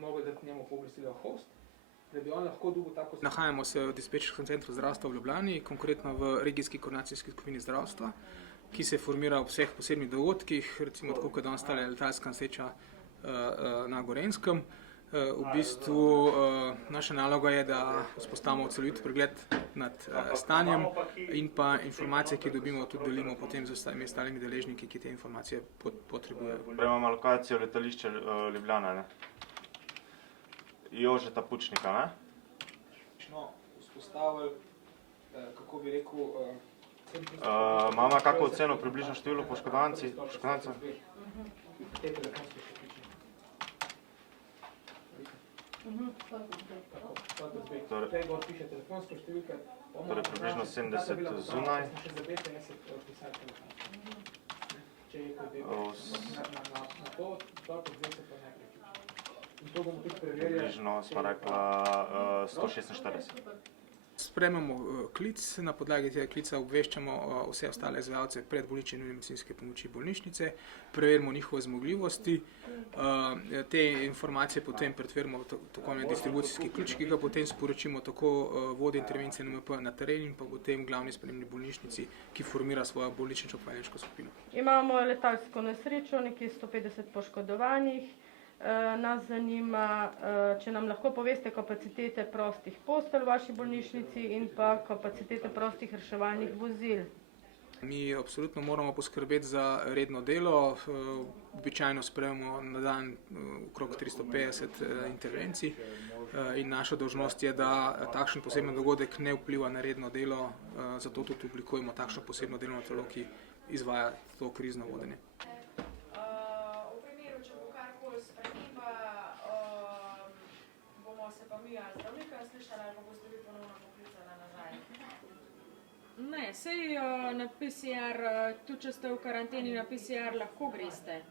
mogli dati njemu pooblastilo host, da bi on lahko dobil tako... Nahajamo se v dispečerskem centru zdravstva v Ljubljani, konkretno v regijski koordinacijski skupini zdravstva, ki se formira ob vseh posebnih dogodkih, recimo tako, kot danes tale letalska nesreča na Gorenjskem. V bistvu naša naloga je, da vzpostavimo celovit pregled nad stanjem in pa informacije, ki dobimo, tudi delimo potem z vsemi ostalimi deležniki, ki te informacije potrebujejo. Imamo lokacijo letališča Ljubljana, ne? Jožeta Pučnika, ne? Vzpostavili, kako bi rekel... Imamo kako oceno približno število poškodovancev? Torej približno 70 zunaj. Približno smo rekla 146. Sprejmemo klic, na podlagi tega klica obveščamo vse ostale izvajalce predbolnične nujne medicinske pomoči bolnišnice, preverimo njihove zmogljivosti, te informacije potem pretvorimo v tako imenovani distribucijski ključ, ki ga potem sporočimo tako vodji intervencije NMP na teren in pa potem glavni sprejemni bolnišnici, ki formira svojo bolnišnično upravljalniško skupino. Imamo letalsko nesrečo, nekje 150 poškodovanih. Nas zanima, če nam lahko poveste kapacitete prostih postelj v vaši bolnišnici in pa kapacitete prostih reševalnih vozil. Mi absolutno moramo poskrbeti za redno delo. Običajno sprejemamo na dan okrog 350 intervencij in naša dolžnost je, da takšen poseben dogodek ne vpliva na redno delo, zato tudi oblikujemo takšno posebno delovno telo, ki izvaja to krizno vodenje. Ne, sej na PCR, tudi če ste v karanteni na PCR, lahko greste.